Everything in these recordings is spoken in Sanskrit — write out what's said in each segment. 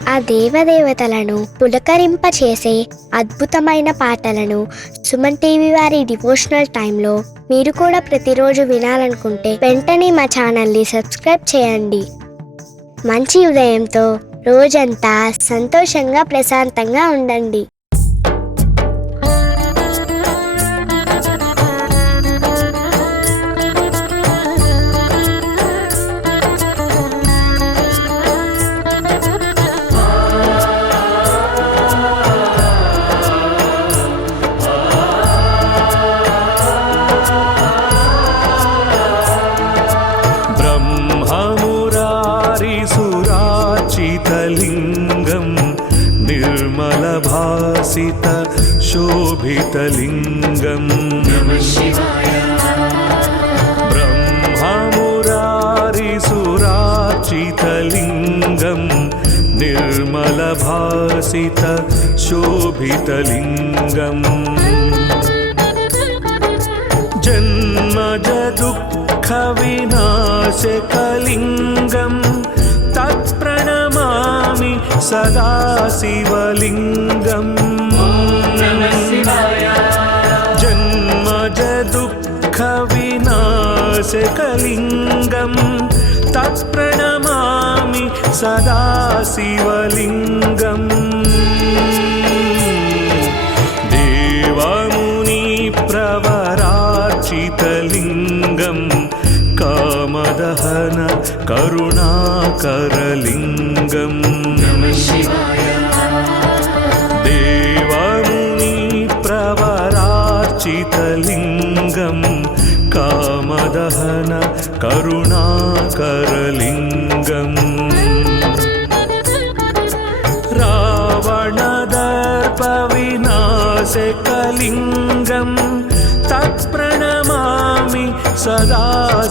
ఆ దేవదేవతలను పులకరింపచేసే అద్భుతమైన పాటలను సుమన్ టీవీ వారి డివోషనల్ టైంలో మీరు కూడా ప్రతిరోజు వినాలనుకుంటే వెంటనే మా ఛానల్ని సబ్స్క్రైబ్ చేయండి. మంచి ఉదయంతో రోజంతా సంతోషంగా ప్రశాంతంగా ఉండండి. लिंगं निर्मलभासित शोभितलिंगं नमः शिवाय। ब्रह्ममुरारिसुरार्चितलिंगं निर्मलभासित शोभितलिंगं जन्मज दुःख विनाशकलिंगं तत्प्रणमामि सदा शिवलिंगं नमः शिवाय। जन्मज दुःख विनाशकलिंगं तत्प्रणमामि सदा शिवलिंगं देवमुनि प्रवरार्चितलिंगं कामदहन करुणाकरलिंगं नमः शिवाय। देवमुनि प्रवरार्चितलिंगं कामदहन करुणाकरलिंगं रावणदर्पविनाशकलिंगं तत्प्रणमामि सदा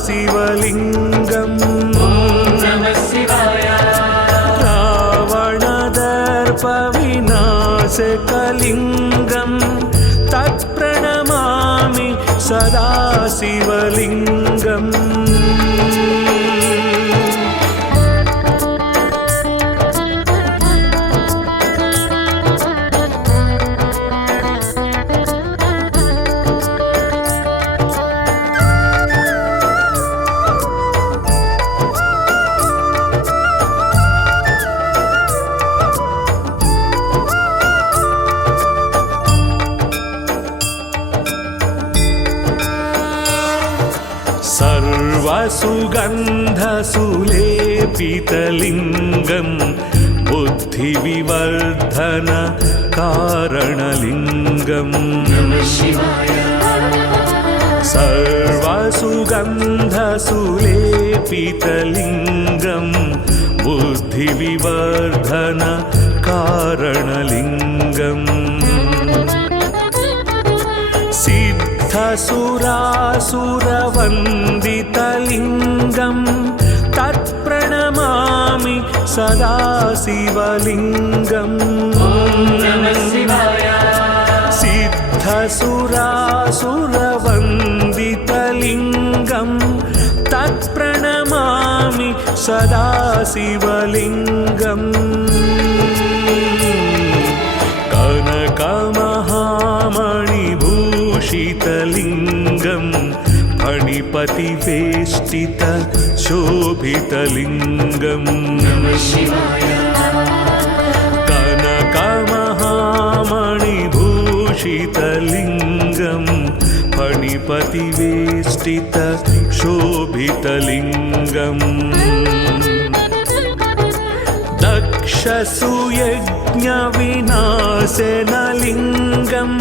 शिवलिंगं नमः शिवाय। रावणदर्पविनाशकलिंगं तत्प्रणमामि सदा शिवलिंगं सर्वसुगन्धसुलेपितलिंगं बुद्धिविवर्धन कारणलिंगं नमः शिवाय। सर्वसुगन्धसुलेपितलिंगं बुद्धिविवर्धन कारणलिंगं सिद्धसुरासुरवन्दितलिंगं तत्प्रणमामि सदा शिवलिंगं नमः शिवाय। सिद्धसुरासुरवन्दितलिंगं तत्प्रणमामि सदा शिवलिंगं कनकमहामणिभूषितलिंगं फणिपतिवेष्टित शोभितलिंगं नमः शिवाय। कनकमहामणिभूषितलिंगं फणिपतिवेष्टित शोभितलिंगं दक्षसुयज्ञविनाशनलिंगं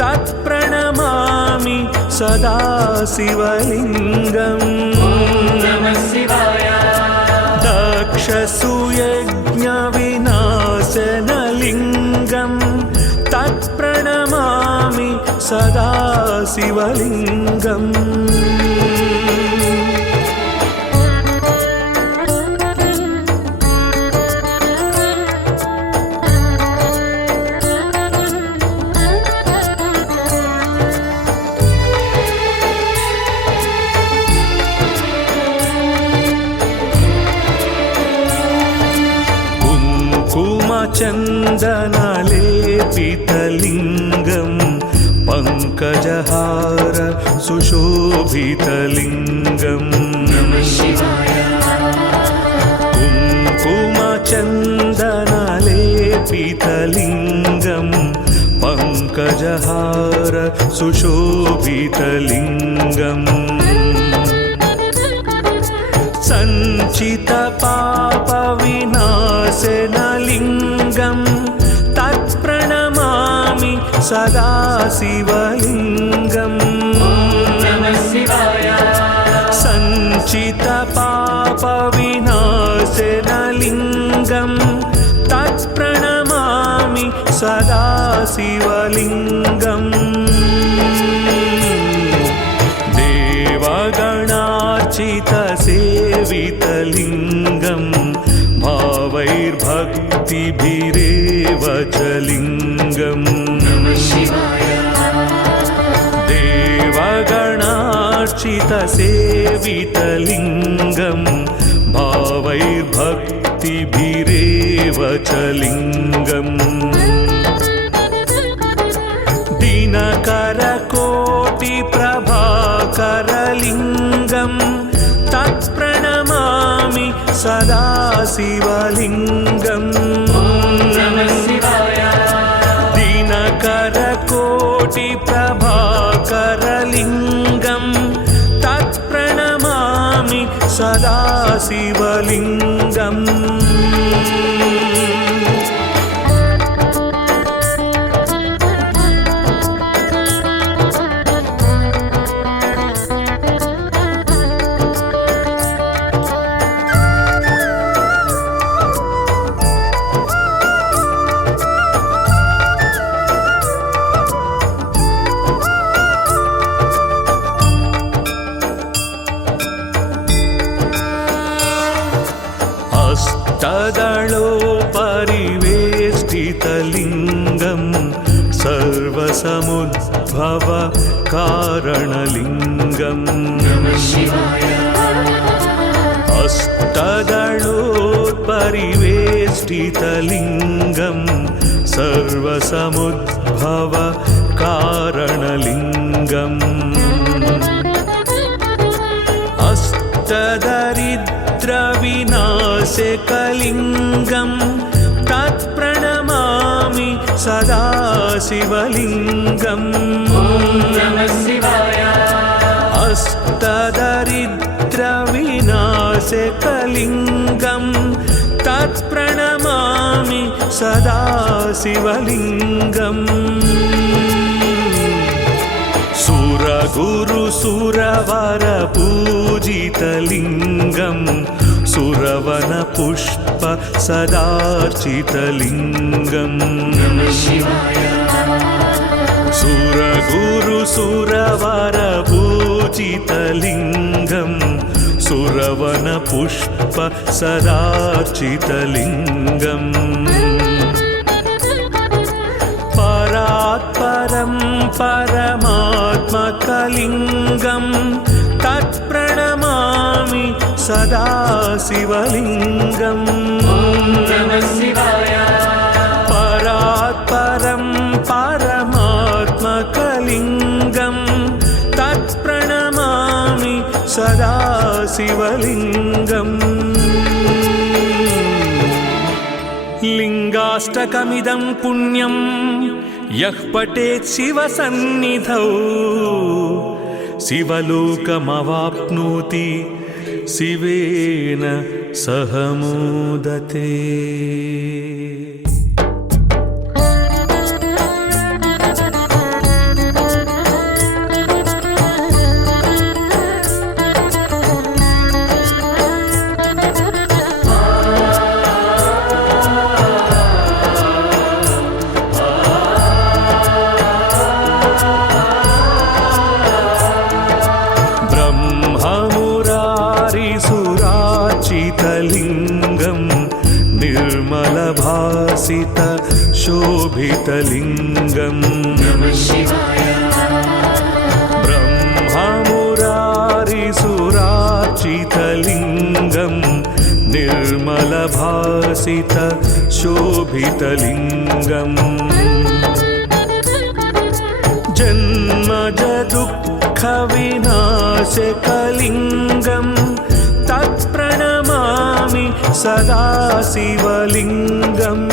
तत्प्रणमामि सदा शिवलिंगं नमः शिवाय। दक्षसुयज्ञविनाशनलिंगं तत्प्रणमामि सदा शिवलिंगं कुङ्कुमचन्दनलेपितलिङ्गं पङ्कजहार सुशोभितलिङ्गम् कुङ्कुमचन्दनलेपितलिङ्गं पङ्कजहार सुशोभितलिङ्गम् सञ्चितपापविनाशनलिङ्गं तत्प्रणमामि सदा शिवलिङ्गम् सञ्चितपापविनाशनलिङ्गं तत्प्रणमामि सदा शिवलिङ्गम् देवगणार्चितसेवितलिङ्गं भावैर्भक्तिभिरेव च लिङ्गम् देवगणार्चितसेवितलिङ्गं भावैर्भक्तिभिरेव च लिङ्गम् दिनकरकोटिप्रभाकरलिङ्गं तत्प्रणमामि सदा शिवलिङ्गम् दिनकरकोटिप्रभाकरलिङ्गं तत्प्रणमामि सदा शिवलिङ्गम् अष्टदलोपरिवेष्टितलिङ्गं सर्वसमुद्भव कारणलिङ्गम् अष्टदलोपरिवेष्टितलिङ्गं सर्वसमुद्भव कारणलिङ्गम् अष्टदरिद्रविनाशकलिङ्गं तत्प्रणमामि सदा शिवलिङ्गम् अष्टदरिद्रविनाशकलिङ्गं तत्प्रणमामि सदा शिवलिङ्गम् सुरगुरुसुरवरपूजितलिङ्गं सुरवनपुष्प सदार्चितलिङ्गम् सुरगुरुसुरवरपूजितलिङ्गं सुरवनपुष्प सदार्चितलिङ्गम् परात्परं परमात्मकलिङ्गं तत्प्रणमामि सदा शिवलिङ्गम् परात्परं परमात्मकलिङ्गं तत्प्रणमामि सदा शिवलिङ्गम् लिङ्गाष्टकमिदं पुण्यं यः पठेत् शिवसन्निधौ शिवलोकमवाप्नोति शिवेन सह मोदते। लिङ्गं निर्मलभासित शोभितलिङ्गं ब्रह्ममुरारिसुरार्चितलिङ्गं निर्मल भासित शोभितलिङ्गम् जन्मज दुःखविनाशकलिङ्गम् तत्प्रणमामि सदा शिवलिङ्गम्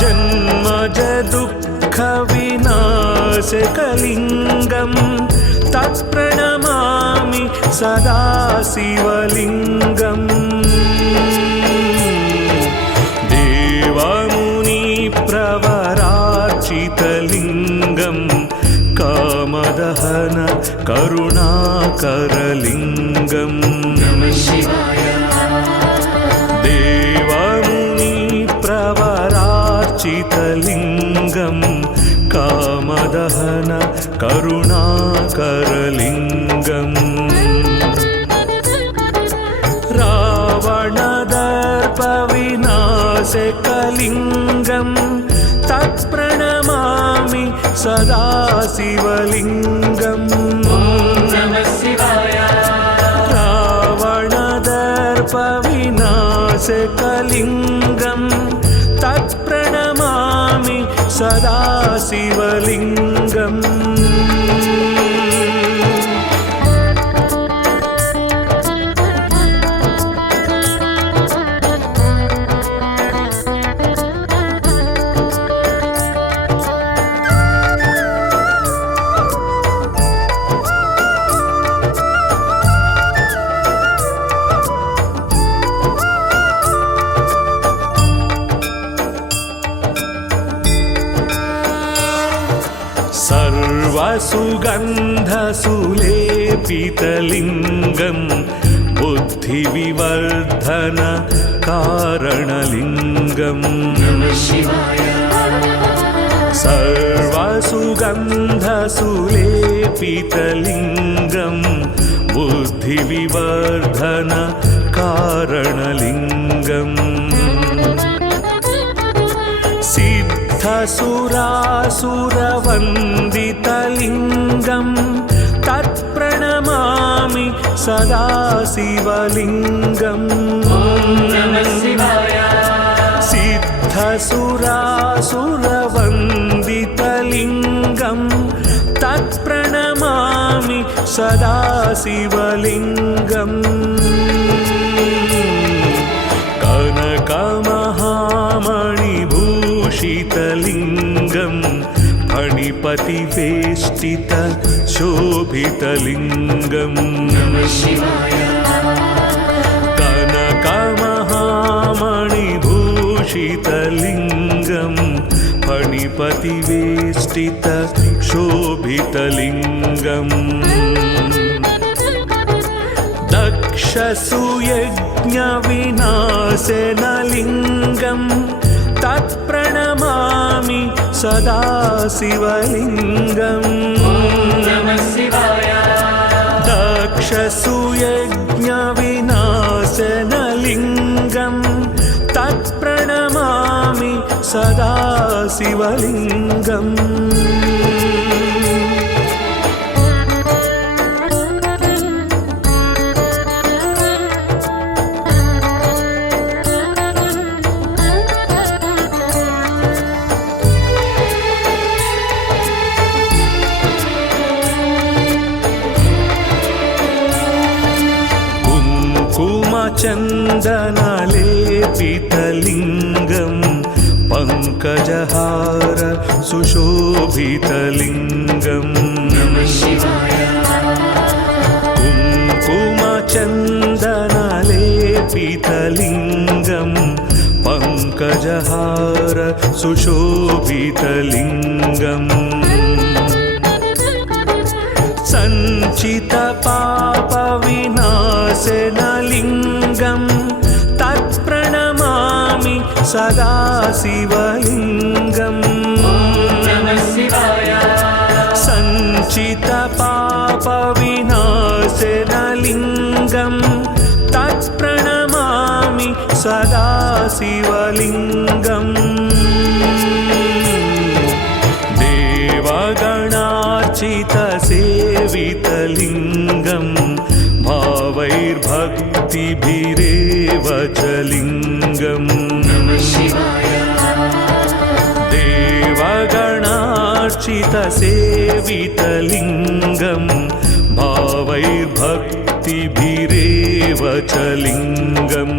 जन्मज दुःखविनाशकलिङ्गम् तत्प्रणमामि सदा शिवलिङ्गम् देवमुनिप्रवरार्चितलिङ्गम् कामदहन करुणाकरलिङ्गम् देवमुनिप्रवरार्चितलिङ्गम् कामदहन करुणाकरलिङ्गम् रावणदर्पविनाशकलिङ्गम् तत्प्रणमामि सदा शिवलिङ्गम् रावणदर्पविनाशकलिङ्गम् तत्प्रणमामि सदा शिवलिङ्गम् सर्वसुगन्धसुलेपितलिङ्गम् बुद्धिविवर्धन कारणलिङ्गम् सर्वसुगन्धसुलेपितलिङ्गम् बुद्धिविवर्धन कारणलिङ्गम् सिद्धसुरासुरवन्दितलिङ्गम् तत्प्रणमामि सदा शिवलिङ्गम् सिद्धसुरासुरवन्दितलिङ्गम् तत्प्रणमामि सदा शिवलिङ्गम् कनकमहामणिभूषितलिङ्गम् फणिपतिवेष्टित शोभितलिङ्गम् कनकमहामणिभूषितलिङ्गम् फणिपतिवेष्टित शोभितलिङ्गम् दक्षसुयज्ञविनाशनलिङ्गम् तत्प्रणमामि सदा शिवलिङ्गम् दक्षसुयज्ञविनाशनलिङ्गम् तत्प्रणमामि सदा शिवलिङ्गम् चन्दनलेपितलिङ्गम् पङ्कजहार सुशोभितलिङ्गम् कुङ्कुमचन्दनलेपितलिङ्गम् पङ्कजहार सुशोभितलिङ्गम् सञ्चितपापविनाशनलिङ्गम् तत्प्रणमामि सदा शिवलिङ्गम् सञ्चितपापविनाशनलिङ्गम् तत्प्रणमामि सदा शिवलिङ्गम् देवगणार्चितसेवितलिङ्गम् भावैर्भक्ति भक्तिभिरेव च लिङ्गम् देवगणार्चितसेवितलिङ्गम् भावैर्भक्तिभिरेव च लिङ्गम्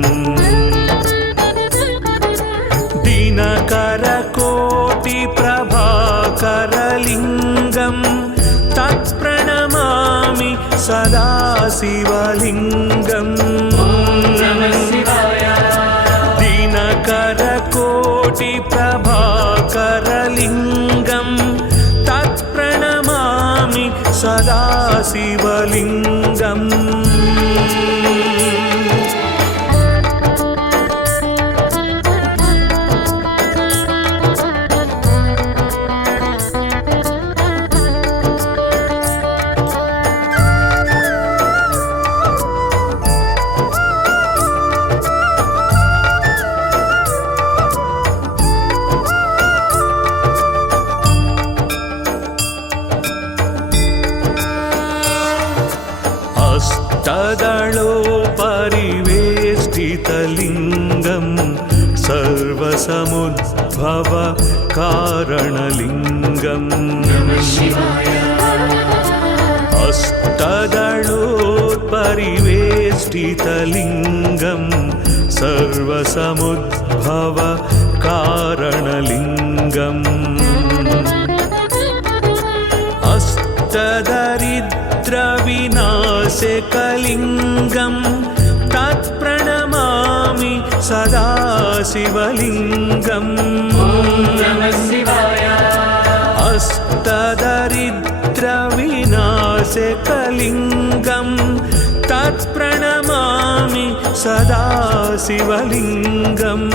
दिनकरकोटिप्रभाकरलिङ्गम् तत्प्रणमामि सदा शिवलिङ्गम् दिनकरकोटिप्रभाकरलिङ्गम् तत्प्रणमामि सदा शिवलिङ्गम् अष्टदलोपरिवेष्टितलिङ्गम् सर्वसमुद्भव कारणलिङ्गम् अष्टदलोपरिवेष्टितलिङ्गम् सर्वसमुद्भव कारणलिङ्गम् अष्टदरिद्रविनाशकलिङ्गम् तत्प्रणमामि सदा शिवलिङ्गम् अष्टदरिद्रविनाशकलिङ्गम् तत्प्रणमामि सदा शिवलिङ्गम्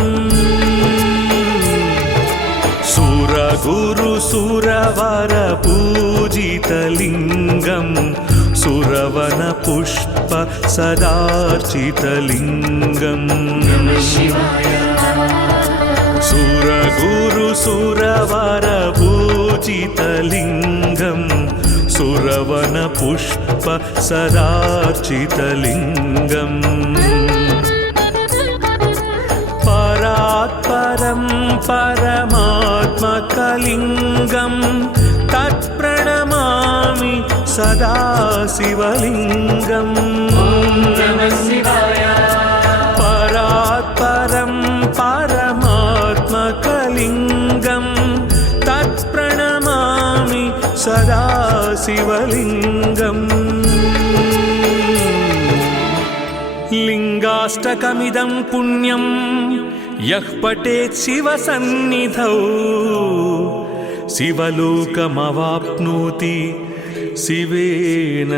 सुरगुरुसुरवरपूजितलिङ्गम् सुरवनपुष्प सदार्चितलिङ्गम् सुरगुरुसुरवरपूजितलिङ्गम् सुरवनपुष्प सदार्चितलिङ्गम् परात्परं परमात्मकलिङ्गम् तत्प्रणमामि सदा शिवलिङ्गम् परात्परं परमात्मकलिङ्गम् तत्प्रणमामि सदा शिवलिङ्गम् लिङ्गाष्टकमिदं पुण्यं यः पठेत् शिवसन्निधौ शिवलोकमवाप्नोति शिवेन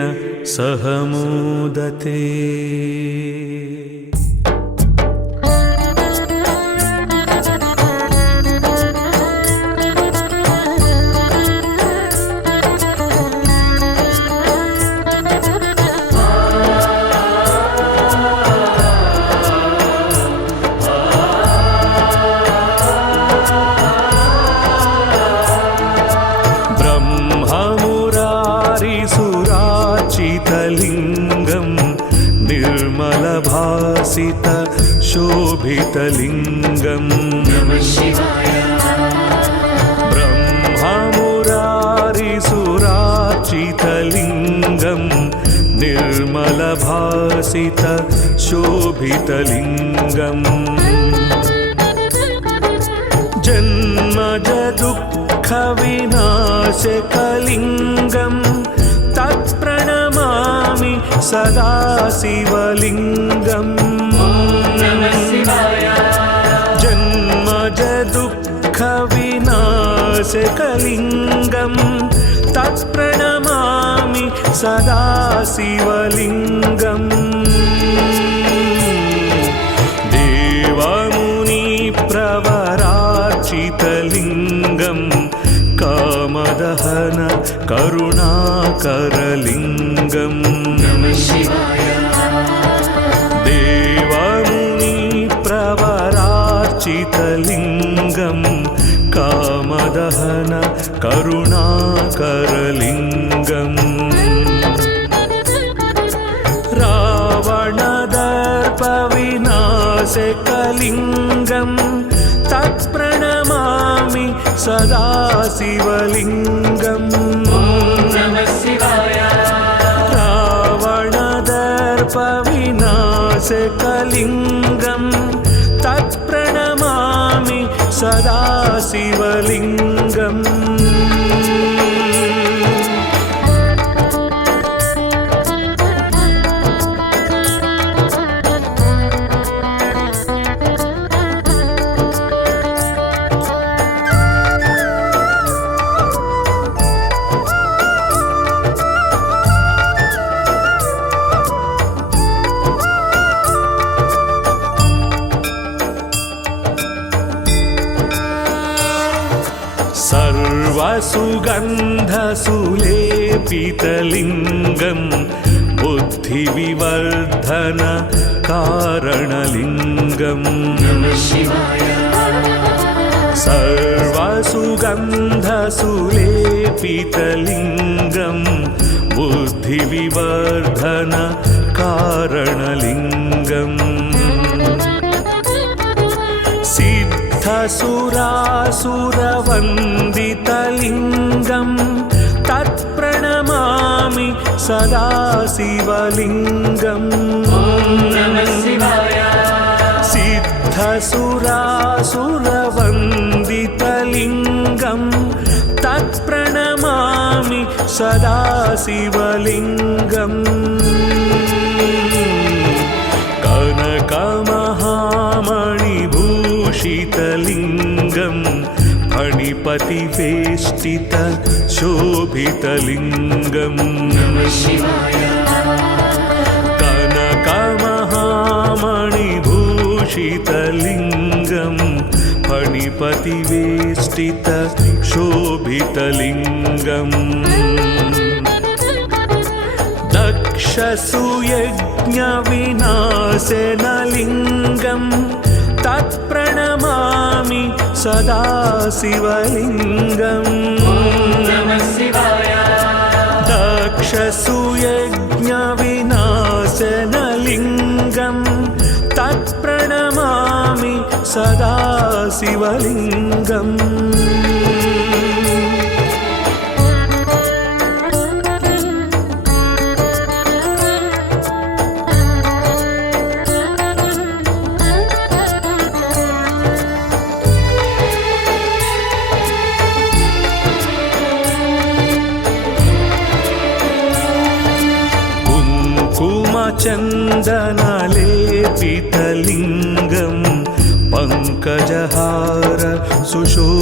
सह मोदते। लिङ्गम् निर्मलभासित शोभितलिङ्गम् ब्रह्ममुरारिसुरार्चितलिङ्गम् निर्मलभासित शोभितलिङ्गम् जन्मज दुःखविनाशकलिङ्गम् तत्प्रणमामि सदा शिवलिङ्गम् जन्मज दुःखविनाशकलिङ्गम् तत्प्रणमामि सदा शिवलिङ्गम् देवमुनिप्रवरार्चितलिङ्गम् कामदहन करुणाकरलिङ्गम् देवमुनिप्रवरार्चितलिङ्गम् कामदहन करुणाकरलिङ्गम् रावणदर्पविनाशकलिङ्गम् विनाशकलिङ्गं तत्प्रणमामि सदा शिवलिङ्गम् रावणदर्पविनाशकलिङ्गं तत्प्रणमामि सदा शिवलिङ्गम् सर्वसुगन्धसुलेपितलिङ्गं बुद्धिविवर्धन कारणलिङ्गम् सर्वसुगन्धसुलेपितलिङ्गं बुद्धिविवर्धन कारणलिङ्गम् सिद्धसुरासुरवन्दितलिङ्गं तत्प्रणमामि सदा शिवलिङ्गम् सिद्धसुरासुरवन्दितलिङ्गं तत्प्रणमामि सदा शिवलिङ्गम् कनकमहामणिभूषितलिङ्गं फणिपतिवेष्टित शोभितलिङ्गम् कनकमहामणिभूषितलिङ्गं फणिपतिवेष्टित शोभितलिङ्गम् दक्षसुयज्ञविनाशनलिङ्गं तत्प्रणमामि सदा शिवलिङ्गम् दक्षसुयज्ञविनाशनलिङ्गं तत्प्रणमामि सदा शिवलिङ्गम् चन्दनलेपितलिङ्गं पङ्कजहार सुशोभितलिङ्गम्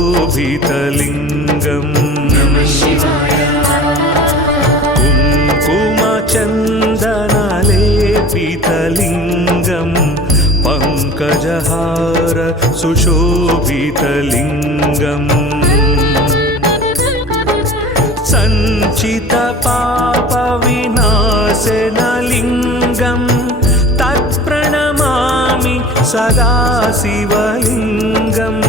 कुङ्कुमचन्दनलेपितलिङ्गं पङ्कजहार सुशोभितलिङ्गम् सञ्चितपापविनाशनलिङ्गं तत्प्रणमामि सदा शिवलिङ्गम्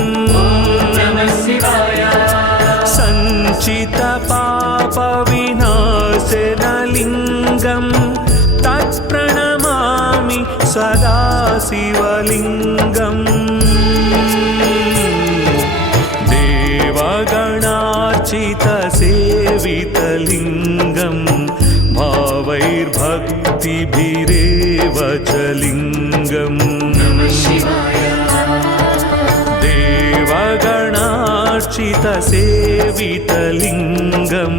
सञ्चितपापविनाशनलिङ्गं तत्प्रणमामि सदा शिवलिङ्गम् देवगणार्चितसेवितलिङ्गं भावैर्भक्तिभिरेव च लिङ्गम् देवगणार्चितसेवितलिङ्गं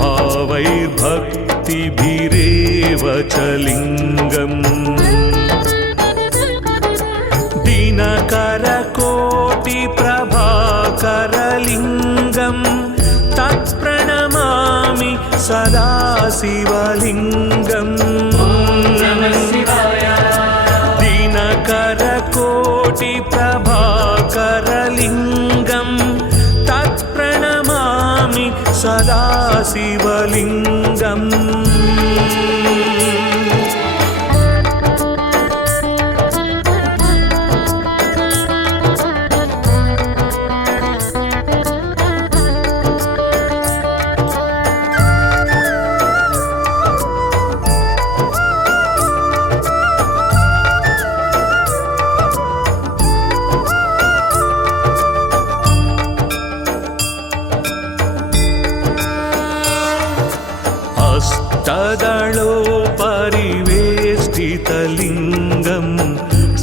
भावैर्भक्तिभिरेव च लिङ्गम् दिनकरकोटिप्रभाकरलिङ्गं तत्प्रणमामि सदा शिवलिङ्गम् दिनकरकोटिप्रभाकरलिङ्गं तत्प्रणमामि सदा शिवलिङ्गम्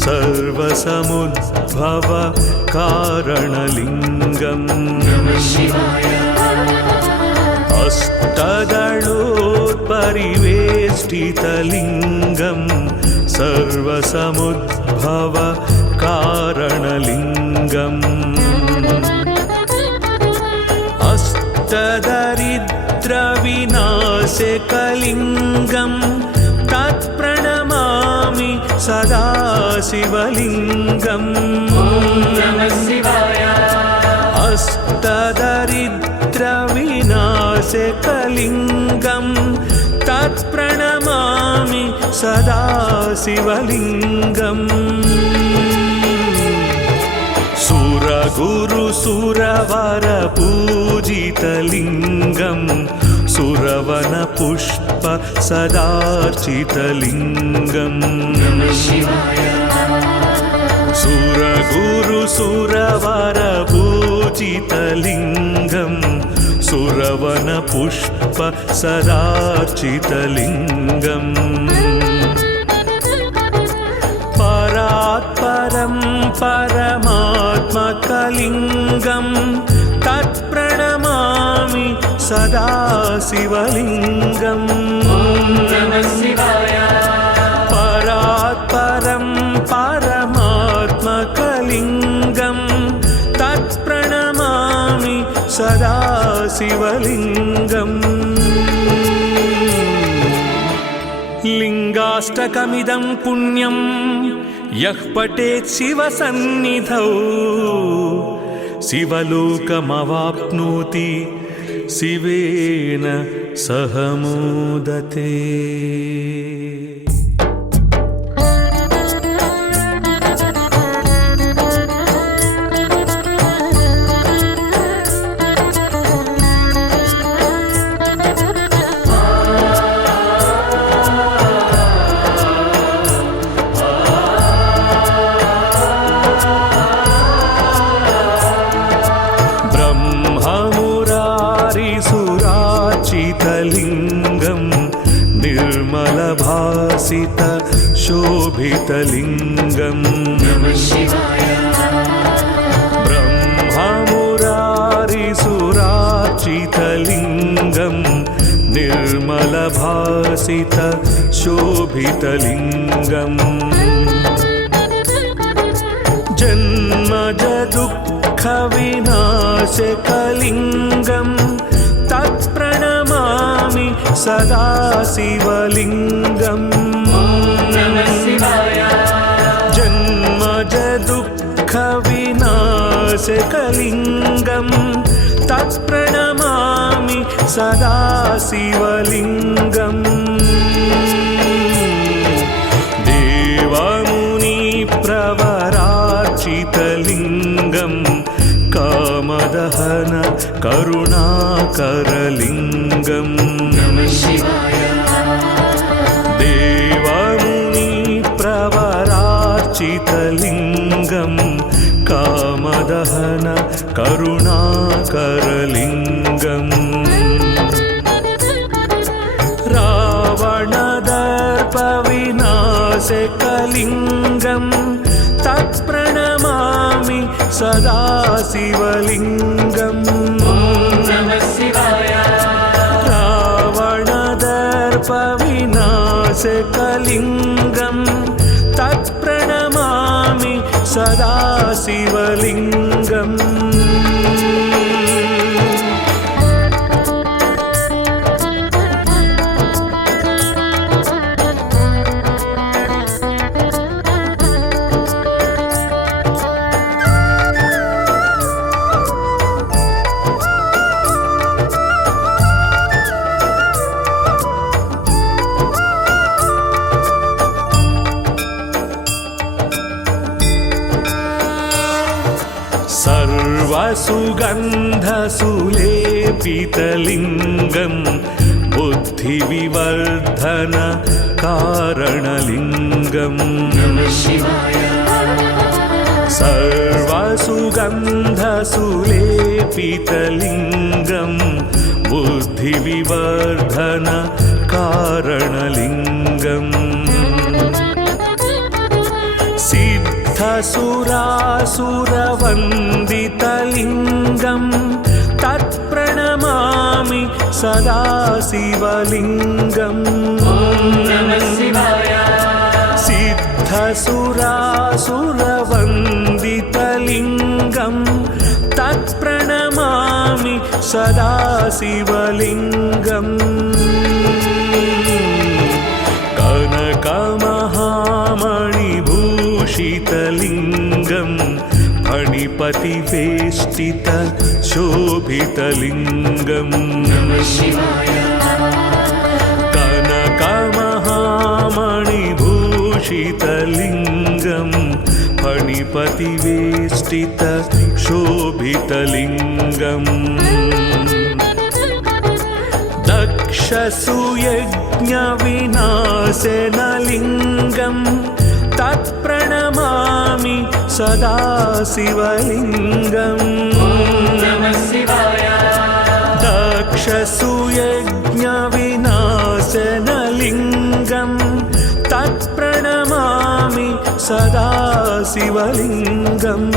सर्वसमुद्भव कारणलिङ्गम् अष्टदलोत्परिवेष्टितलिङ्गं सर्वसमुद्भव कारणलिङ्गम् अष्टदरिद्रविनाशकलिङ्गं तत्प्रणमामि सदा शिवलिङ्गम् अष्टदरिद्रविनाशकलिङ्गं तत्प्रणमामि सदा शिवलिङ्गम् सुरगुरुसुरवरपूजितलिङ्गं सुरवनपुष्प सदार्चितलिङ्गम् सुरगुरुसुरवरपूजितलिङ्गं सुरवनपुष्प सदार्चितलिङ्गम् परात्परं परमात्मकलिङ्गं तत्प्रणमामि सदा शिवलिङ्गम् परात्परं परमात्मकलिङ्गं तत्प्रणमामि सदा शिवलिङ्गम् लिङ्गाष्टकमिदं पुण्यं यः पठेत् शिवसन्निधौ शिवलोकमवाप्नोति शिवेन सह मोदते। लिङ्गं निर्मलभासित शोभितलिङ्गं ब्रह्ममुरारिसुरार्चितलिङ्गं निर्मलभासित शोभितलिङ्गम् जन्मजदुःखविनाशकलिङ्गं तत्प्रणमामि सदा शिवलिङ्गम् जन्मजदुःखविनाशकलिङ्गं तत्प्रणमामि सदा शिवलिङ्गम् देवमुनिप्रवरार्चितलिङ्गं कामदहन करुणाकरलिङ्गम् देवमुनिप्रवरार्चितलिङ्गं कामदहन करुणाकरलिङ्गम् रावणदर्पविनाशकलिङ्गं तत्प्रणमामि सदा शिवलिङ्गम् रावणदर्पविनाशकलिङ्गं तत्प्रणमामि सदा शिवलिङ्गम् सर्वसुगन्धसुलेपितलिङ्गं बुद्धिविवर्धन कारणलिङ्गम् सर्वसुगन्धसुलेपितलिङ्गं बुद्धिविवर्धन कारणलिङ्गम् सिद्धसुरासुरवन्दितलिङ्गं तत्प्रणमामि सदा शिवलिङ्गम् सिद्धसुरासुरवन्दितलिङ्गं तत्प्रणमामि सदा शिवलिङ्गम् कनकमहामणिभूषितलिङ्गं फणिपतिवेष्टित शोभितलिङ्गम् कनकमहामणिभूषितलिङ्गं फणिपतिवेष्टित शोभितलिङ्गम् दक्षसुयज्ञविनाशनलिङ्गं तत्प्रणमामि सदा शिवलिङ्गम् दक्षसुयज्ञविनाशनलिङ्गं तत्प्रणमामि सदा शिवलिङ्गम्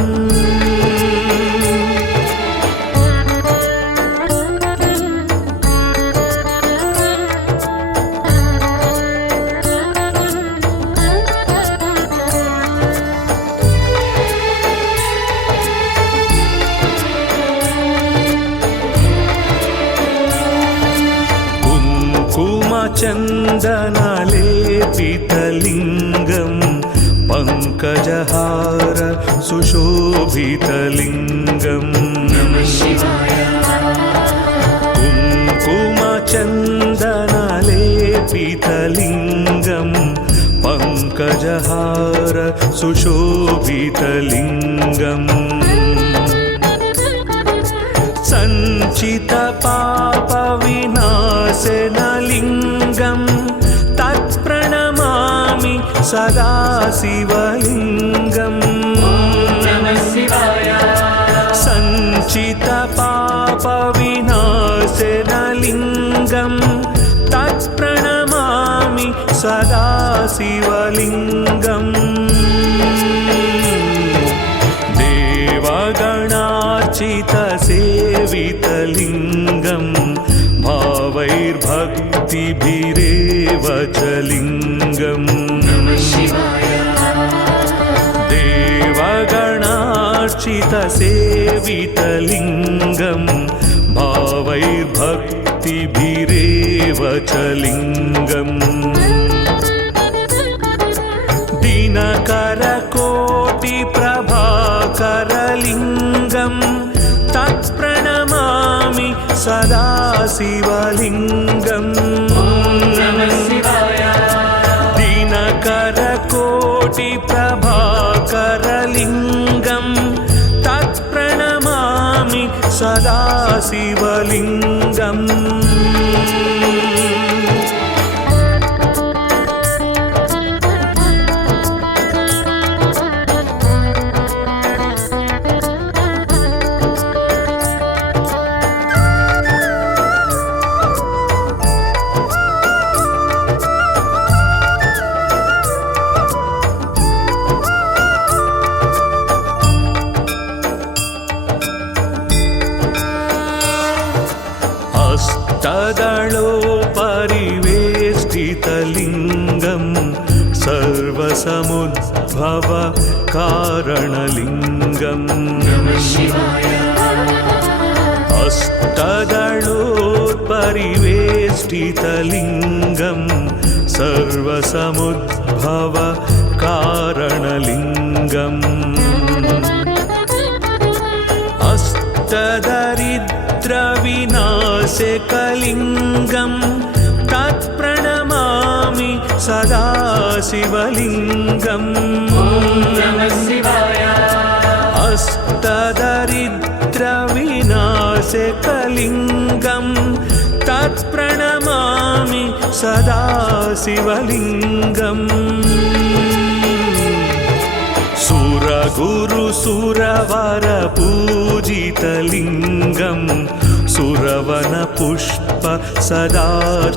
चन्दनलेपितलिङ्गं पङ्कजहार सुशोभितलिङ्गम् कुङ्कुमचन्दनलेपितलिङ्गं पङ्कजहार सुशोभितलिङ्गम् सञ्चितपापविनाशनलिङ्गं तत्प्रणमामि सदा शिवलिङ्गम् सञ्चितपापविनाशनलिङ्गं तत्प्रणमामि सदा शिवलिङ्गम् देवगणार्चितसेवितलिङ्गं भावैर्भक्तिभिरेव च लिङ्गम् देवगणार्चितसेवितलिङ्गं भावैर्भक्तिभिरेव च लिङ्गम् दिनकरकोटिप्रभाकरलिङ्गं तत्प्रणमामि सदा शिवलिङ्गम् दिनकरकोटिप्रभाकरलिङ्गं तत्प्रणमामि सदा शिवलिङ्गम् हस्तदलोपरिवेष्टितलिङ्गं सर्वसमुद्भव कारणलिङ्गम् हस्तदलोपरिवेष्टितलिङ्गं सर्वसमुद्भव कारणलिङ्गम् अष्टदरिद्रविनाशकलिङ्गं तत्प्रणमामि सदा शिवलिङ्गम् अष्टदरिद्रविनाशकलिङ्गं तत्प्रणमामि सदा शिवलिङ्गम् सुरगुरुसुरवरपूजितलिङ्गं सुरवनपुष्प सदार्चितलिङ्गम्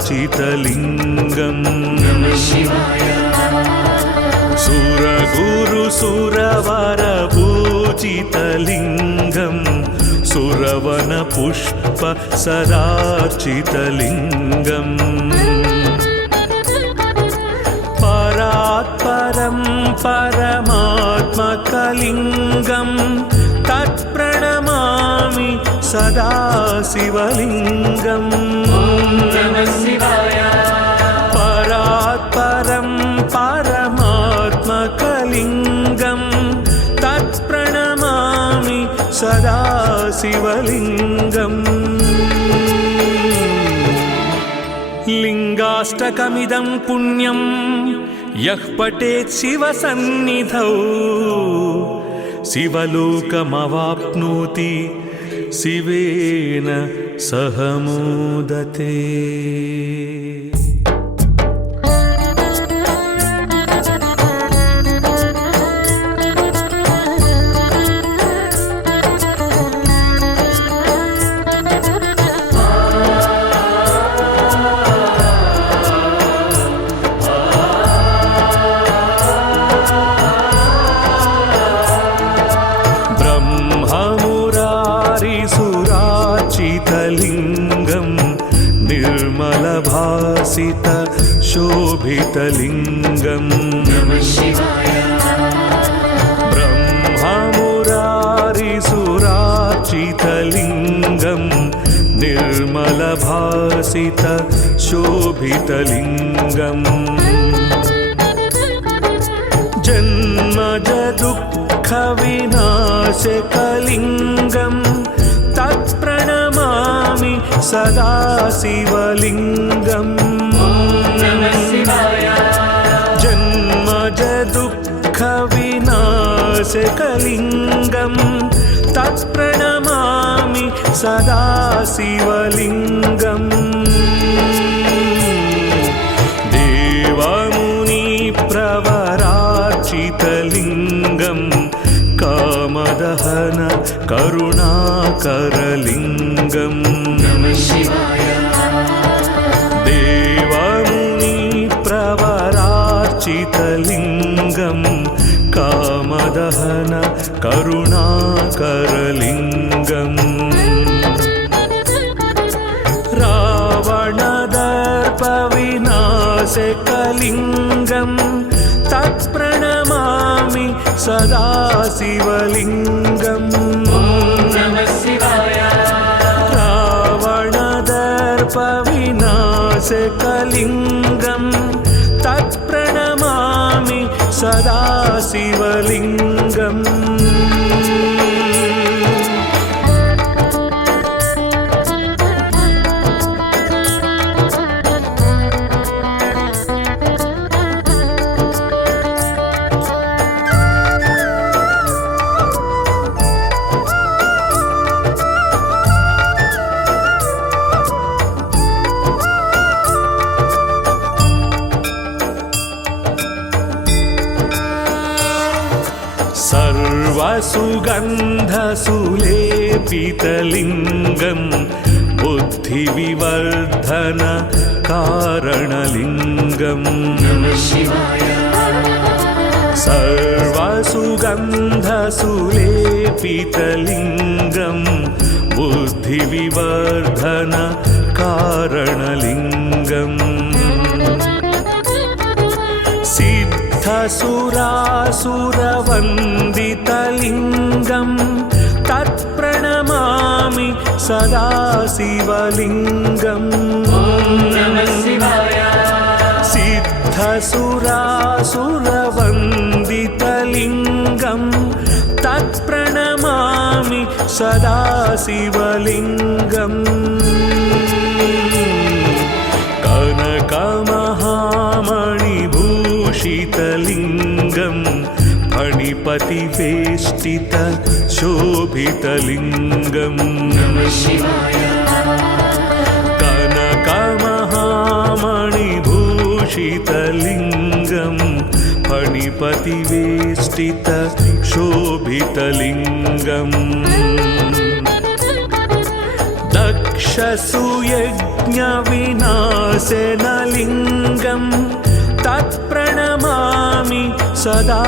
सुरगुरुसुरवरपूजितलिङ्गं सुरवनपुष्प सदार्चितलिङ्गम् परात्परं परमात्मकलिङ्गं तत्प्रणमामि सदा शिवलिङ्गम् परात्परं परमात्मकलिङ्गं तत्प्रणमामि सदा शिवलिङ्गम् लिङ्गाष्टकमिदं पुण्यं यः पठेत् शिवसन्निधौ शिवलोकमवाप्नोति शिवेन सह मोदते। लिङ्गं निर्मलभासित शोभितलिङ्गं ब्रह्ममुरारिसुरार्चितलिङ्गं निर्मलभासित शोभितलिङ्गम् जन्मज दुःखविनाशकलिङ्गं तत्प्रणमामि सदा शिवलिङ्गम् जन्मज दुःखविनाशकलिङ्गं तत्प्रणमामि सदा शिवलिङ्गम् देवमुनिप्रवरार्चितलिङ्गं कामदहन करुणाकरलिङ्गं देवमुनिप्रवरार्चितलिङ्गं कामदहन करुणाकरलिङ्गम् रावणदर्पविनाशकलिङ्गं तत्प्रणमामि सदा शिवलिङ्गम् रावणदर्पविनाशकलिङ्गं तत्प्रणमामि सदा शिवलिङ्गम् सर्वसुगन्धसुलेपितलिङ्गं बुद्धिविवर्धन कारणलिङ्गम् सर्वसुगन्धसुलेपितलिङ्गं बुद्धिविवर्धन कारणलिङ्गम् सिद्धसुरासुरवन्दितलिङ्गं तत्प्रणमामि सदा शिवलिङ्गम् सिद्धसुरासुरवन्दितलिङ्गं तत्प्रणमामि सदा शिवलिङ्गम् कनकमहामणिभूषितलिङ्गं फणिपतिवेष्टित शोभितलिङ्गं कनकमहामणिभूषितलिङ्गं फणिपतिवेष्टित शोभितलिङ्गम् दक्षसुयज्ञविनाशनलिङ्गं तत्प्रणमामि सदा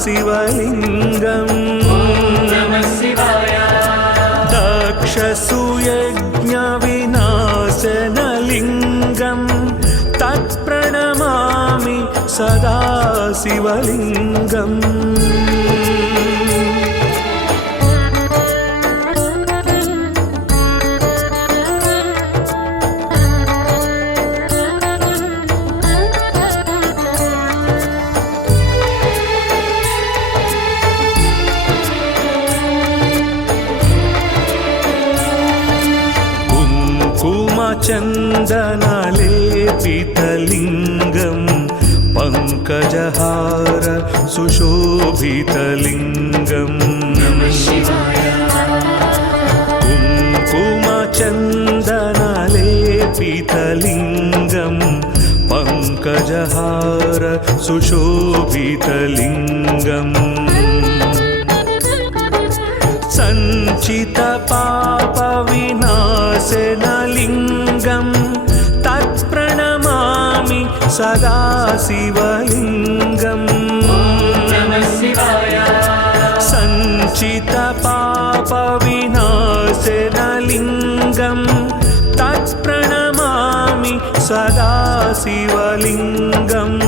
शिवलिङ्गम् दक्षसुयज्ञविनाशनलिङ्गं तत्प्रणमामि सदा शिवलिङ्गम् चन्दनलेपितलिङ्गं पङ्कजहार सुशोभितलिङ्गम् कुङ्कुमचन्दनलेपितलिङ्गं पङ्कजहार सुशोभितलिङ्गम् सञ्चितपापविनाशनलिङ्गं तत्प्रणमामि सदा शिवलिङ्गम् सञ्चितपापविनाशनलिङ्गं तत्प्रणमामि सदा शिवलिङ्गम्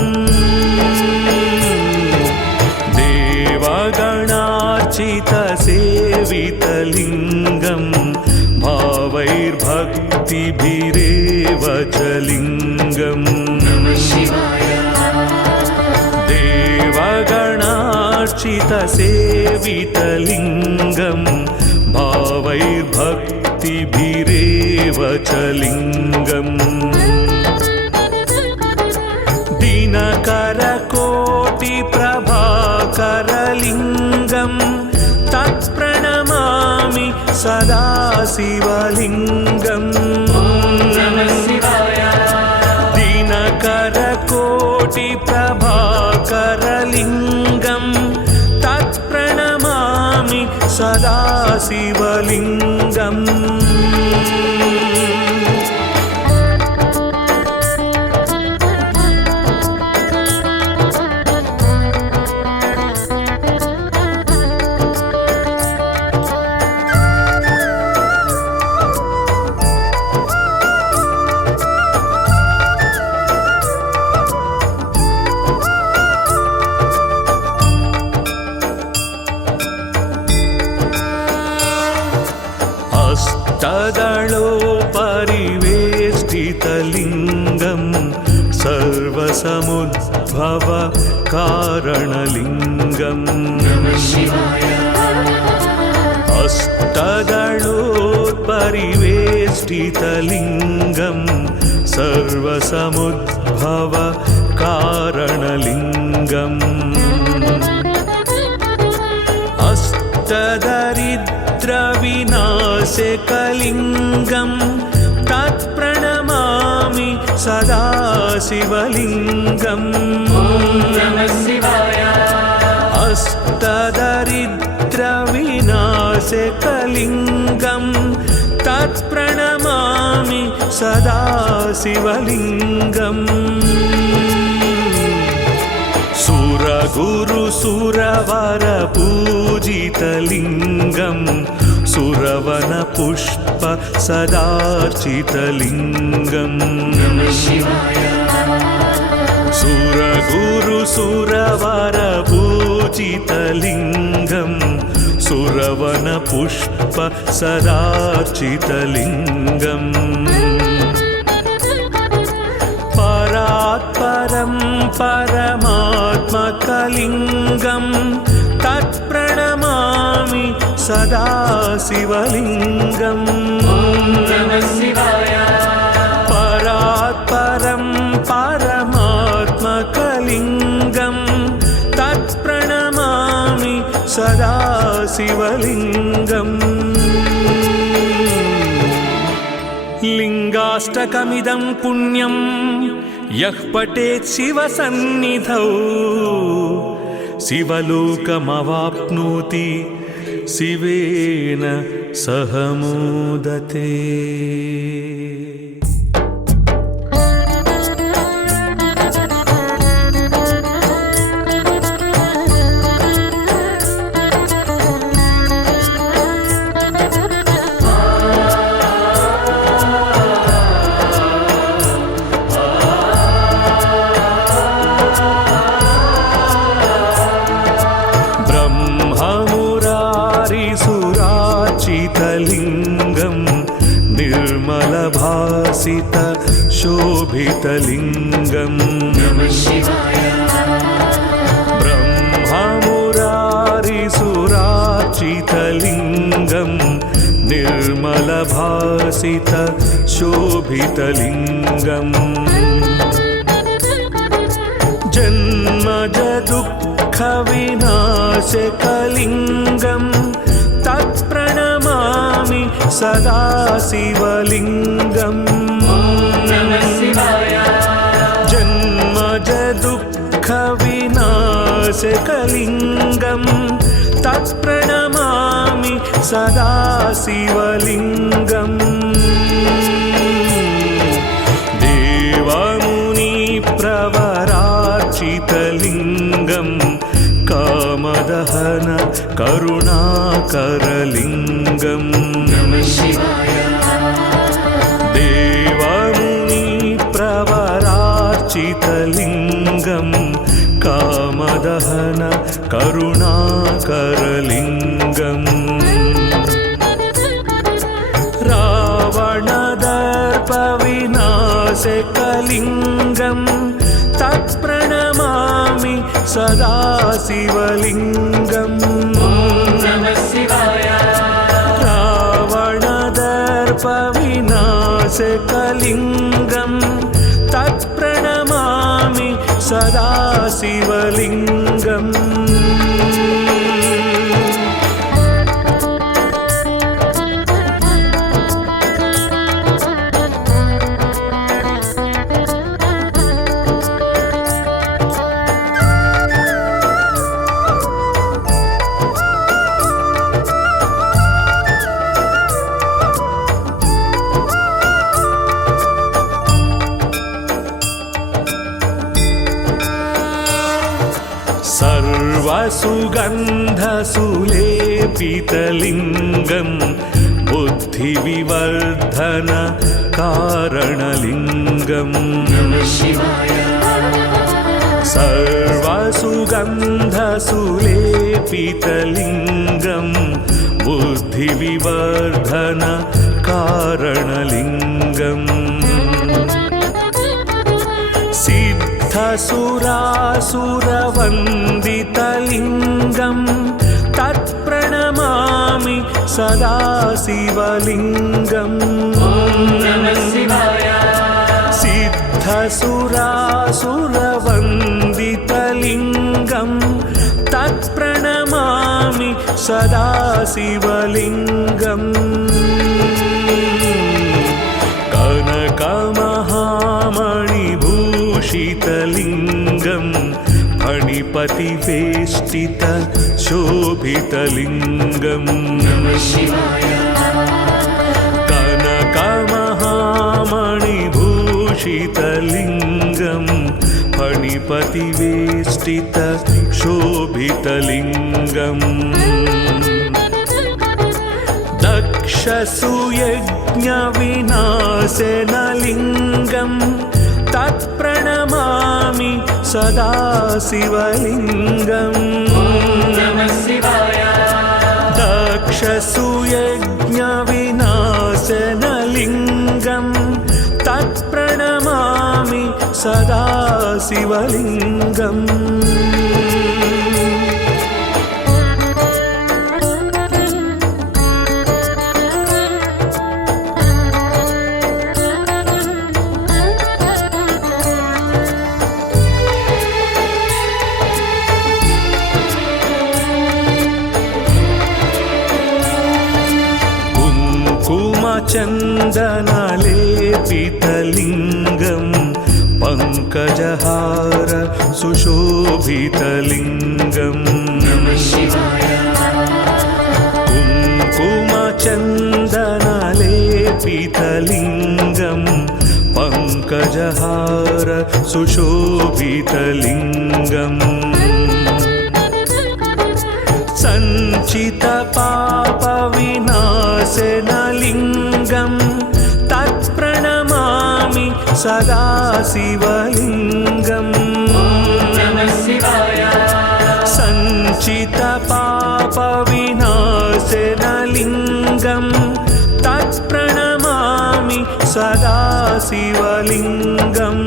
देवगणार्चितसेवितलिङ्गं भावैर्भक्तिभिरेव च लिङ्गम् देवगणार्चितसेवितलिङ्गं भावैर्भक्तिभिरेव च लिङ्गम् दिनकरकोटिप्रभाकरलिङ्गं तत्प्रणमामि सदा शिवलिङ्गम् दिनकरकोटिप्रभाकरलिङ्गं तत्प्रणमामि सदा शिवलिङ्गम् हस्तदलोपरिवेष्टितलिङ्गं सर्वसमुद्भव कारणलिङ्गम् हस्तदलोपरिवेष्टितलिङ्गं सर्वसमुद्भव कारणलिङ्गम् अष्टदरिद्रविनाशकलिङ्गं तत्प्रणमामि सदा शिवलिङ्गम् अष्टदरिद्रविनाशकलिङ्गं तत्प्रणमामि सदा शिवलिङ्गम् सुरगुरुसुरवरपूजितलिङ्गं सुरवनपुष्प सदार्चितलिङ्गम् सुरगुरुसुरवरपूजितलिङ्गं सुरवनपुष्प सदार्चितलिङ्गम् परात्परं परमात्मकलिङ्गं तत्प्रणमामि सदा शिवलिङ्गम् परात्परं परमात्मकलिङ्गं तत्प्रणमामि सदा शिवलिङ्गम् लिङ्गाष्टकमिदं पुण्यं यः पठेत् शिवसन्निधौ शिवलोकमवाप्नोति शिवेन सह मोदते। ब्रह्ममुरारिसुरार्चितलिङ्गं निर्मलभासित शोभितलिङ्गम् ब्रह्ममुरारिसुरार्चितलिङ्गं निर्मलभासित शोभितलिङ्गम् जन्मज दुःखविनाशकलिङ्गं तत्प्रणमामि सदा शिवलिङ्गम् जन्मज दुःखविनाशकलिङ्गं तत्प्रणमामि सदा शिवलिङ्गम् देवमुनिप्रवरार्चितलिङ्गं कामदहन करुणाकरलिङ्गम् देवमुनिप्रवरार्चितलिङ्गं कामदहन करुणाकरलिङ्गम् रावणदर्पविनाशकलिङ्गं तत्प्रणमामि सदा शिवलिङ्गम् रावणदर्पविनाशकलिङ्गं तत्प्रणमामि सदा शिवलिङ्गम् सर्वसुगन्धसुलेपितलिङ्गं बुद्धिविवर्धन कारणलिङ्गम् सर्वसुगन्धसुलेपितलिङ्गं बुद्धिविवर्धन कारणलिङ्गम् सिद्धसुरासुरवन्दितलिङ्गं तत्प्रणमामि सदा शिवलिङ्गम् सिद्धसुरासुरवन्दितलिङ्गं तत्प्रणमामि सदा शिवलिङ्गम् कनकमहामणिभूषितलिङ्गं फणिपतिवेष्टित शोभितलिङ्गम् कनकमहामणिभूषितलिङ्गं फणिपतिवेष्टित शोभितलिङ्गम् दक्षसुयज्ञविनाशनलिङ्गं तत्प्रणमामि सदा शिवलिङ्गम् दक्षसुयज्ञविनाशनलिङ्गं तत्प्रणमामि सदा शिवलिङ्गम् चन्दनलेपितलिङ्गं पङ्कजहार सुशोभितलिङ्गम् कुङ्कुमचन्दनलेपितलिङ्गं पङ्कजहार सुशोभितलिङ्गम् सञ्चितपापविनाशनलिङ्गं तत्प्रणमामि सदा शिवलिङ्गम् प्रायश्चित्तपापविनाशनलिङ्गं तत्प्रणमामि सदा शिवलिङ्गम्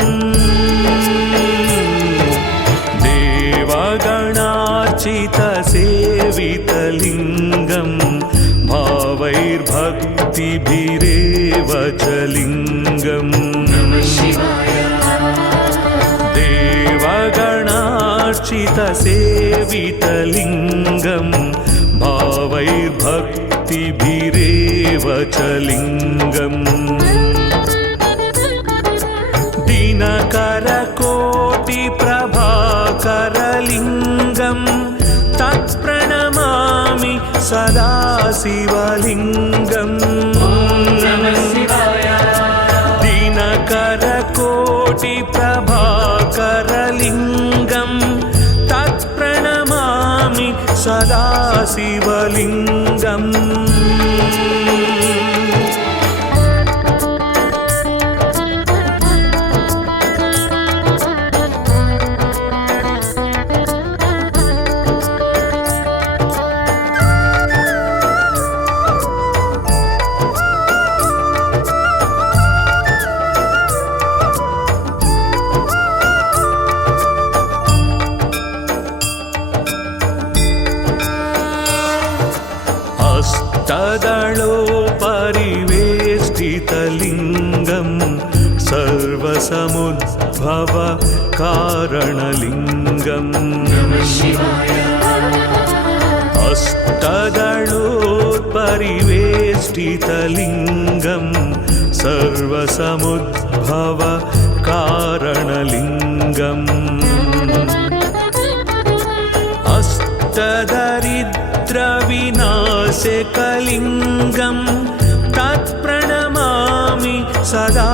देवगणार्चितसेवितलिङ्गं भावैर्भक्तिभिरेव च लिङ्गम् देवगणार्चितसेवितलिङ्गं भावैर्भक्तिभिरेव च लिङ्गम् दिनकरकोटिप्रभाकरलिङ्गं तत्प्रणमामि सदा शिवलिङ्गम् दिनकरकोटिप्रभाकरलिङ्गं तत्प्रणमामि सदा शिवलिङ्गम् अष्टदलोपरिवेष्टितलिङ्गं सर्वसमुद्भव कारणलिङ्गम् अष्टदलोपरिवेष्टितलिङ्गं सर्वसमुद्भव कारणलिङ्गम् अष्टदरिद्रविनाशकलिङ्गं तत्प्रणमामि सदा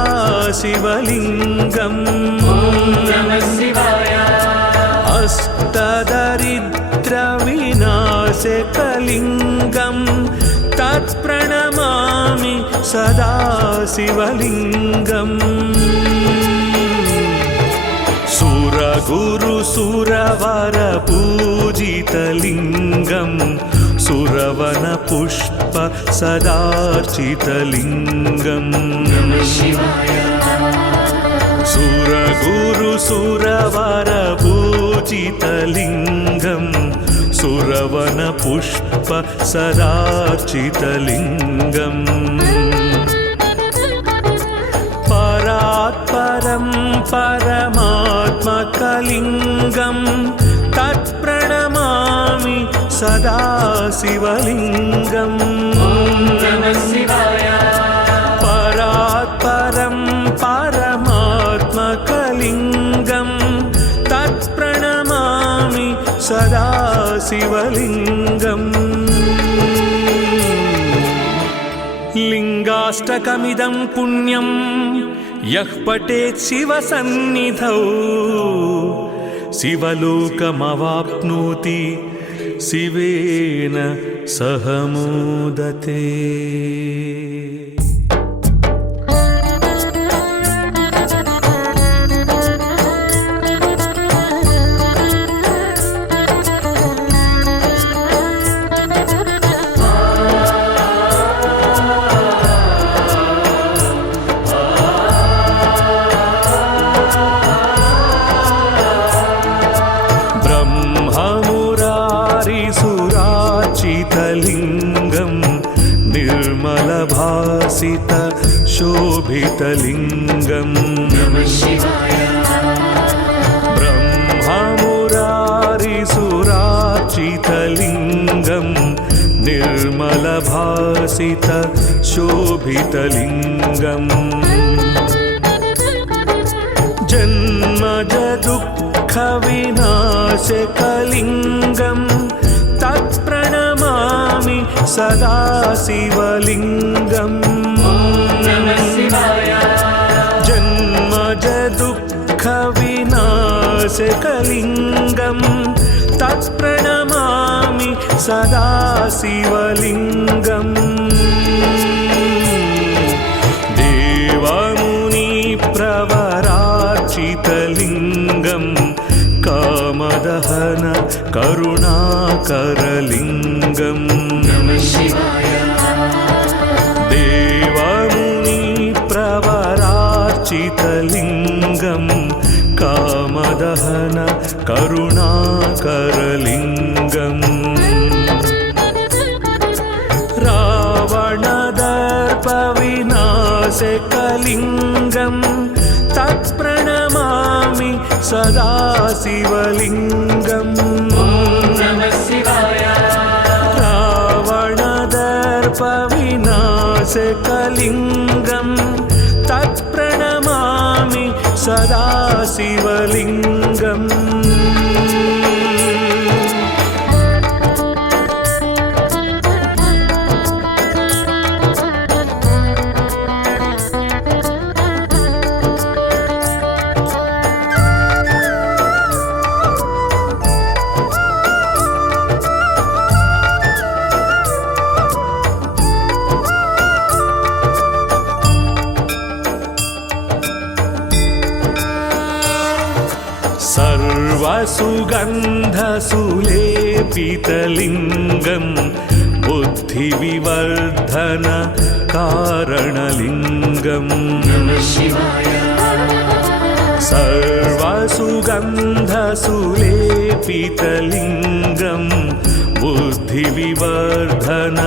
शिवलिङ्गम् अष्टदरिद्रविनाशकलिङ्गं तत्प्रणमामि सदा शिवलिङ्गम् सुरगुरुसुरवरपूजितलिङ्गं सुरवनपुष्प सदार्चितलिङ्गम् सुरगुरुसुरवरपूजितलिङ्गं सुरवनपुष्प सदार्चितलिङ्गम् परात्परं परमात्मकलिङ्गं तत्प्रणमामि सदा शिवलिङ्गम् परात्परं परमात्मकलिङ्गं तत्प्रणमामि सदा शिवलिङ्गम् लिङ्गाष्टकमिदं पुण्यं यः पठेत् शिवसन्निधौ शिवलोकमवाप्नोति शिवेन सह मोदते। लिङ्गं निर्मलभासित शोभितलिङ्गं ब्रह्ममुरारिसुरार्चितलिङ्गं निर्मलभासित शोभितलिङ्गम् जन्मज दुःखविनाशकलिङ्गं तत्प्रणमामि सदा शिवलिङ्गम् जन्मज दुःखविनाशकलिङ्गं तत्प्रणमामि सदा शिवलिङ्गम् देवमुनिप्रवरार्चितलिङ्गं कामदहन करुणाकरलिङ्गम् करुणाकरलिङ्गम् देवमुनि प्रवरार्चितलिङ्गं कामदहन करुणाकरलिङ्गम् रावणदर्पविनाशकलिङ्गं तत्प्रणमामि सदा शिवलिङ्गम् रावणदर्पविनाशकलिङ्गं तत्प्रणमामि सदा शिवलिङ्गम् सर्वसुगन्धसुलेपितलिङ्गं बुद्धिविवर्धन कारणलिङ्गम् सर्वसुगन्धसुलेपितलिङ्गं बुद्धिविवर्धन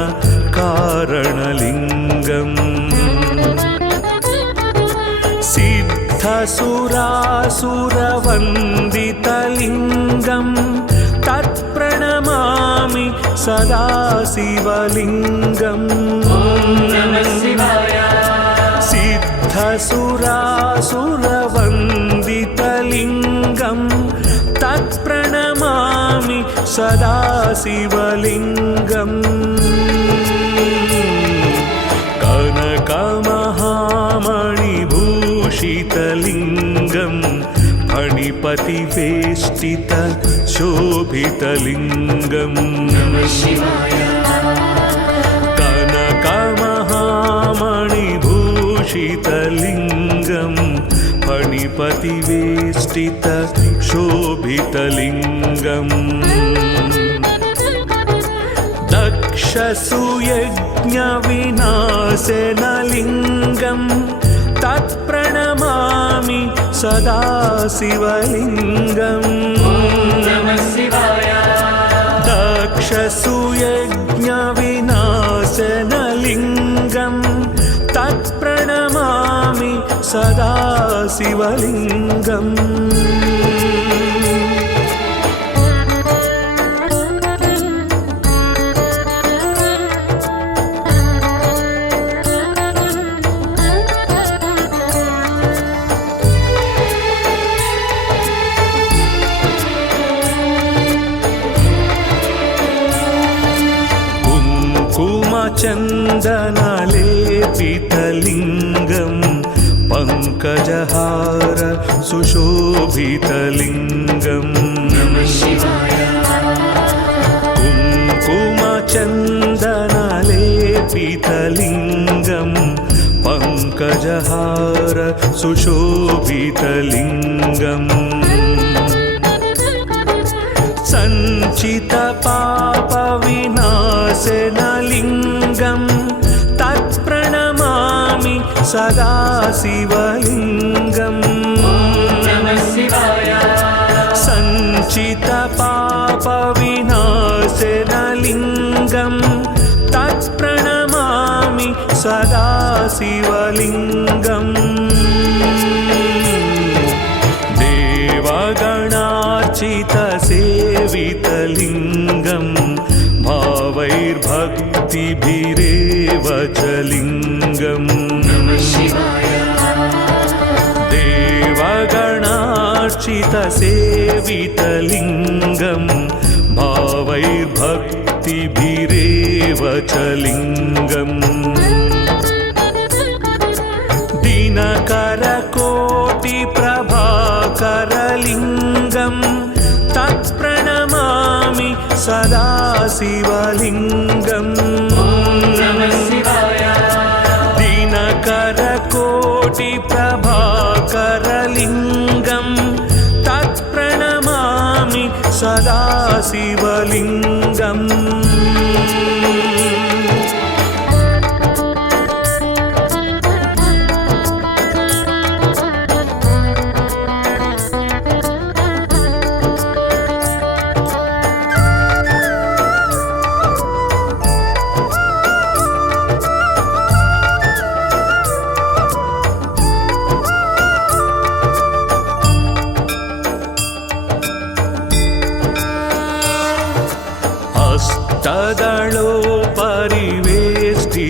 कारणलिङ्गम् सिद्धसुरासुरवन्दितलिङ्गं तत्प्रणमामि सदा शिवलिङ्गम् सिद्धसुरासुरवन्दितलिङ्गं तत्प्रणमामि सदा शिवलिङ्गम् कनकमहामणिभूषितलिङ्गं फणिपतिवेष्टित शोभितलिङ्गम् कनकमहामणिभूषितलिङ्गं फणिपतिवेष्टित शोभितलिङ्गम् दक्षसुयज्ञविनाशनलिङ्गं तत्प्रणमामि सदा शिवलिङ्गम् दक्षसुयज्ञविनाशनलिङ्गं तत्प्रणमामि सदा शिवलिङ्गम् चन्दनलेपितलिङ्गं पङ्कजहार सुशोभितलिङ्गम् कुङ्कुमचन्दनलेपितलिङ्गं पङ्कजहार सुशोभितलिङ्गम् सञ्चितपापविनाशनलिङ्गं तत्प्रणमामि सदा शिवलिङ्गम् सञ्चितपापविनाशनलिङ्गं तत्प्रणमामि सदा शिवलिङ्गम् देवगणार्चितसेवितलिङ्गं भावैर्भक्तिभिरेव च लिङ्गम् देवगणार्चितसेवितलिङ्गं भावैर्भक्तिभिरेव च लिङ्गम् दिनकरकोटिप्रभाकरलिङ्गं तत्प्रणमामि सदा शिवलिङ्गम् दिनकरकोटिप्रभाकरलिङ्गं तत्प्रणमामि सदा शिवलिङ्गम्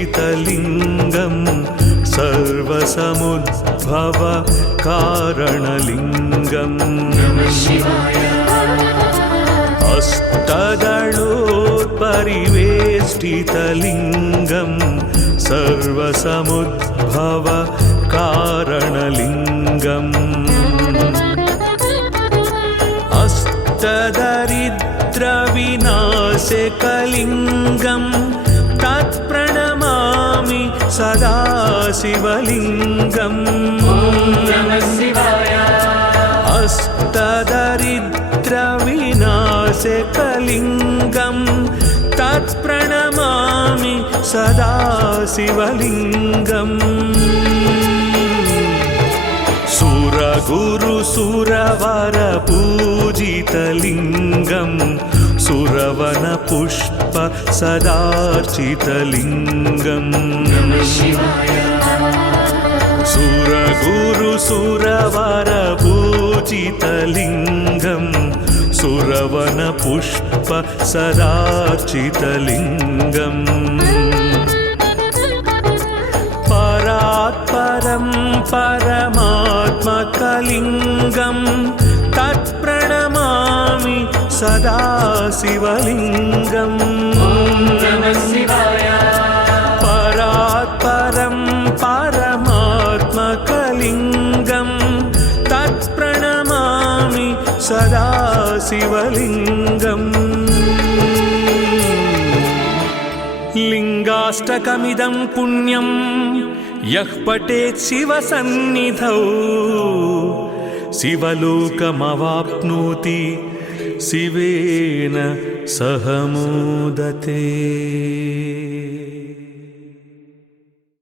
अष्टदलोपरिवेष्टितलिङ्गं सर्वसमुद्भव कारणलिङ्गम् अष्टदलोपरिवेष्टितलिङ्गं सर्वसमुद्भव कारणलिङ्गम् अष्टदरिद्रविनाशकलिङ्गं तत्प्रणमामि सदा शिवलिङ्गम् अष्टदरिद्रविनाशकलिङ्गं तत्प्रणमामि सदा शिवलिङ्गम् सुरगुरुसुरवर पूजितलिङ्गं सुरवनपुष्प सदार्चितलिङ्गम् सुरगुरुसुरवर पूजितलिङ्गं सुरवनपुष्प सदार्चितलिङ्गम् परात्परं परमात्मकलिङ्गं तत्प्रणमामि सदा शिवलिङ्गम् परात्परं परमात्मकलिङ्गं तत्प्रणमामि सदा शिवलिङ्गम् लिङ्गाष्टकमिदं पुण्यं यः पठेत् शिवसन्निधौ शिवलोकमवाप्नोति शिवेन सह मोदते।